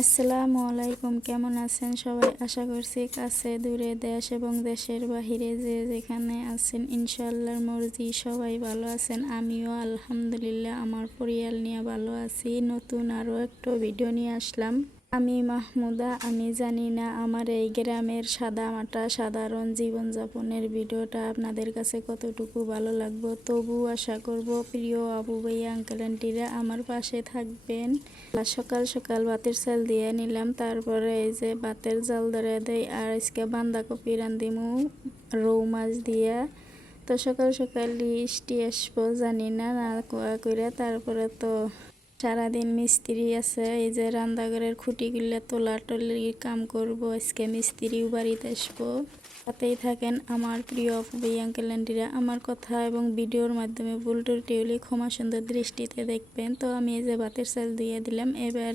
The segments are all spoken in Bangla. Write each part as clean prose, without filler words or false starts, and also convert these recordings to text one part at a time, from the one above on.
আসসালামু আলাইকুম। কেমন আছেন সবাই? আশা করছি কাছে দূরে দেশ এবং দেশের বাহিরে যে যেখানে আছেন ইনশাআল্লাহর মর্জি সবাই ভালো আছেন। আমিও আলহামদুলিল্লাহ আমার পরিবার নিয়ে ভালো আছি। নতুন আরও একটা ভিডিও নিয়ে আসলাম। আমি মাহমুদা। আমি জানি না আমার এই গ্রামের সাদামাটা সাধারণ জীবনযাপনের ভিডিওটা আপনাদের কাছে কতটুকু ভালো লাগবে, তবু আশা করব প্রিয় আবু ভাইয়া আঙ্কেল আন্টিরা আমার পাশে থাকবেন। সকাল সকাল ভাতের চাল দিয়ে নিলাম, তারপরে এই যে ভাতের জাল ধরে দেয়। আর আজকে বাঁধাকপি রান্ধিমু রৌ মাছ দিয়া। তো সকাল সকাল লিস্টি আসবো জানি না না কুয়া করে। তারপরে তো সারাদিন মিস্ত্রি আছে, এই যে রান্নাঘরের খুঁটিগুলো তোলা টলির কাম করব। আজকে মিস্ত্রিও বাড়িতে আসবো। সাথেই থাকেন আমার প্রিয় ভাই আঙ্কেল আন্টিরা। আমার কথা এবং ভিডিওর মাধ্যমে ভুল ত্রুটি হলে ক্ষমা সুন্দর দৃষ্টিতে দেখবেন। তো আমি এই যে ভাতের চাল দিয়ে দিলাম, এবার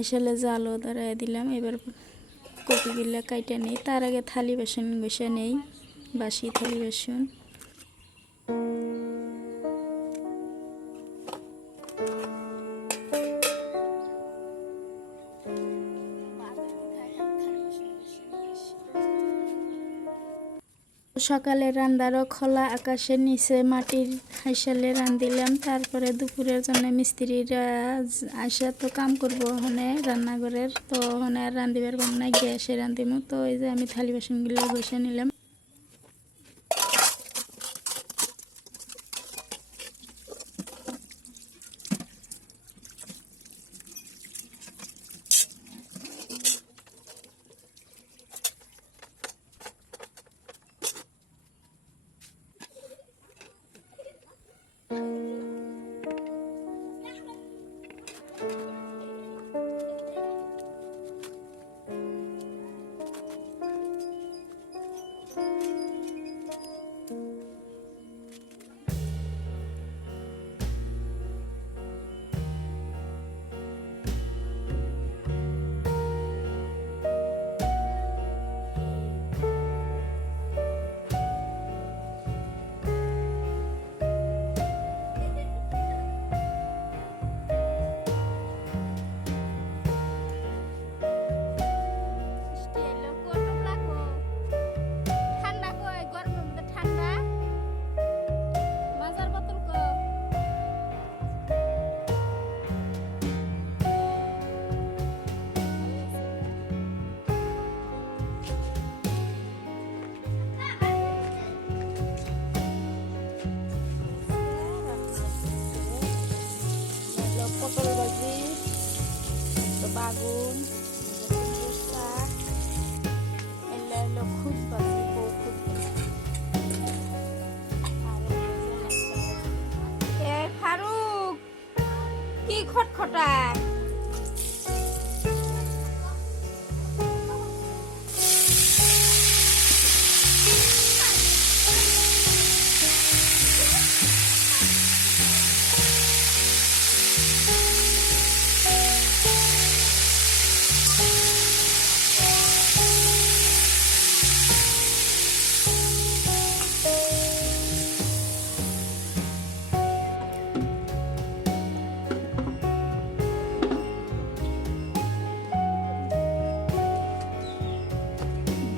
আসলে জালও ধরাই দিলাম। এবার কপিগুলো কাইটে নেই, তার আগে থালি বাসন বসে নেই, বাসি থালি বাসন। সকালে রান্দারও খোলা আকাশের নিচে মাটির হাইসালে রান্ধিলাম। তারপরে দুপুরের জন্য মিস্ত্রিরা আসা তো কাম করবো ওখানে রান্নাঘরের, তো ওখানে আর রান্ধিবার পাম না, গ্যাসে রান্ধিমু। তো এই যে আমি থালি বাসনগুলো বসে নিলাম। পটল ভাজি, বাগুন, শাক, এলা হলো খুদ ভাজি, বউ খুদ ভাজি। এ ফারুক কি খটখটায়?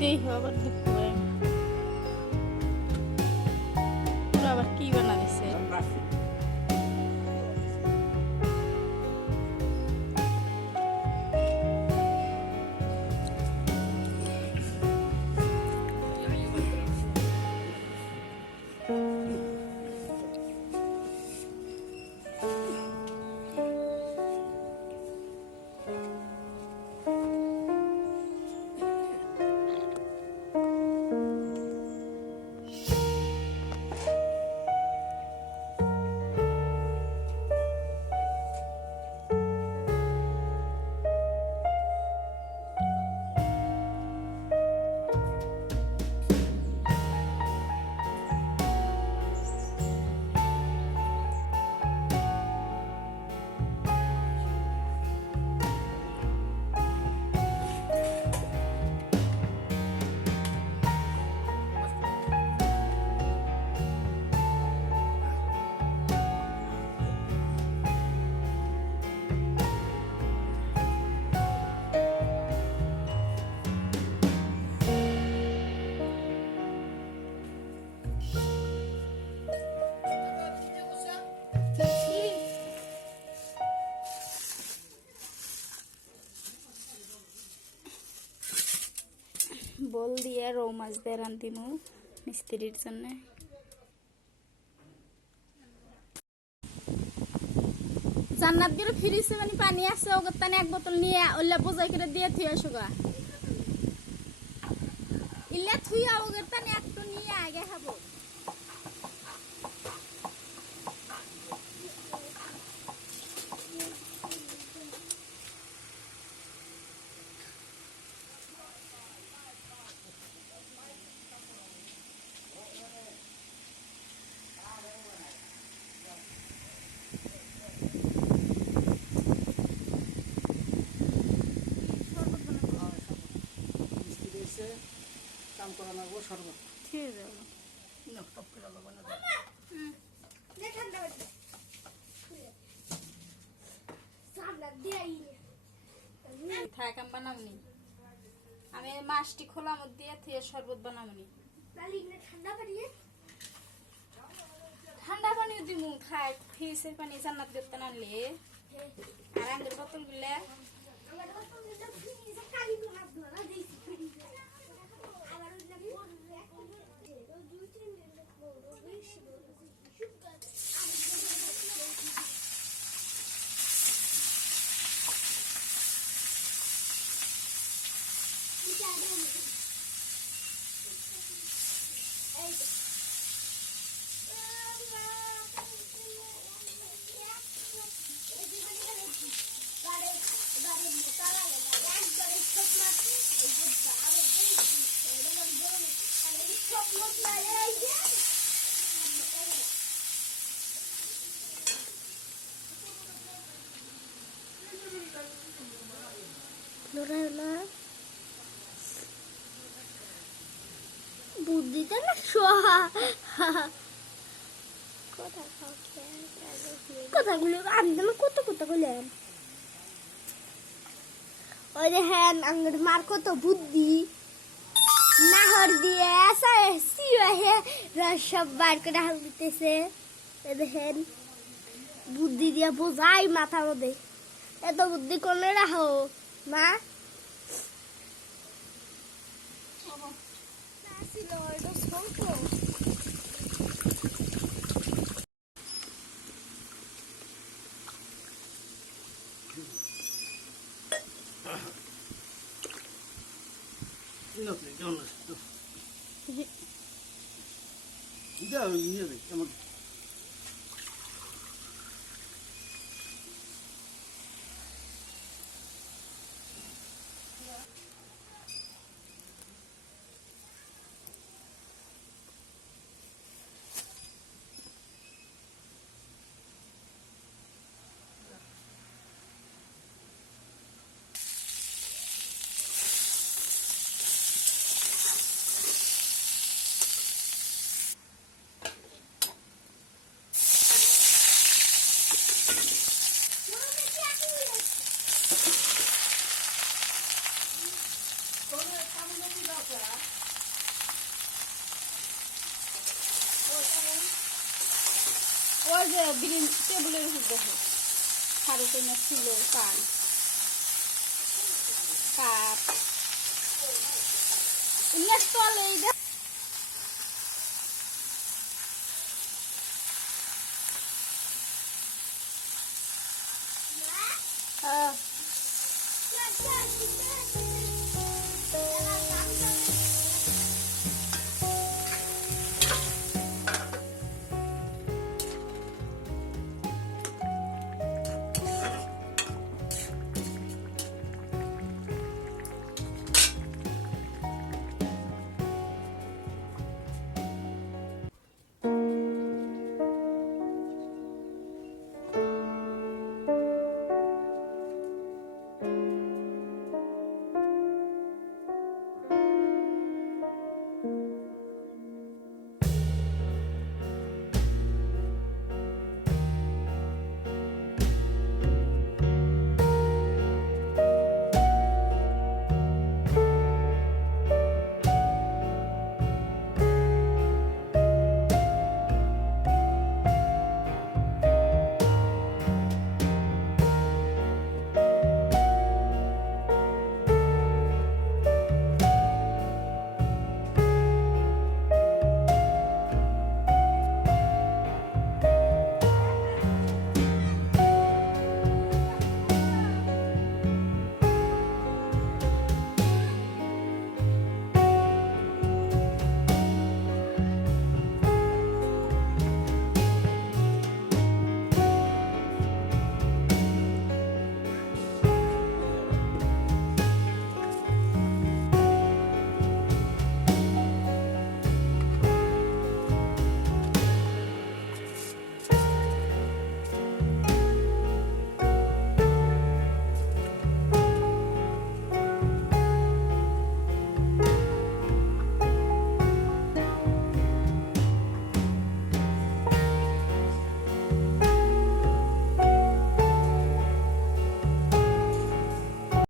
দেই আবার দুপুরে ওরা আবার কি বানা দিছে। বল দিয়ে রৌ মাছ দিয়ে রান্ধিমু মিস্ত্রির জন্য। জান্নাত গেলে ফিরিছে মানে পানি আছে ওগর তানে এক বোতল নিয়ে ওল্লা বোঝাই করে দিয়ে থুই আসো গা ইল্লা থুইয়া ওগর তানে একটু নিয়ে আগে খাবো। কাম করা লাগবো শরবত ঠিক আছে না টপ করে লাগবো না থাক আমি বানামনি আমি মাছটি খোলা মধ্যে দিয়ে থুয়ে শরবত বানামনি ঠান্ডা পানি দিমু থাক ফ্রিজের পানি জান্নাত করতে আনলে আর আঙ্গুর বোতল গুলা বুদ্ধিটা না সোহা কথাগুলো আমি যেন কত কথা বললাম ওই যে হ্যাঁ আঙ্গুর মার কত বুদ্ধি নাহর দিয়ে সব বার করে হাল দিতেছে দেখেন বুদ্ধি দিয়ে বোঝাই মাথার মধ্যে এত বুদ্ধি করলে রাখো মা ওই যে বিরিয়ানি টেবিলের উপর দেখো সাড়ে তিনটা ছিল কান কাপ স্টল এই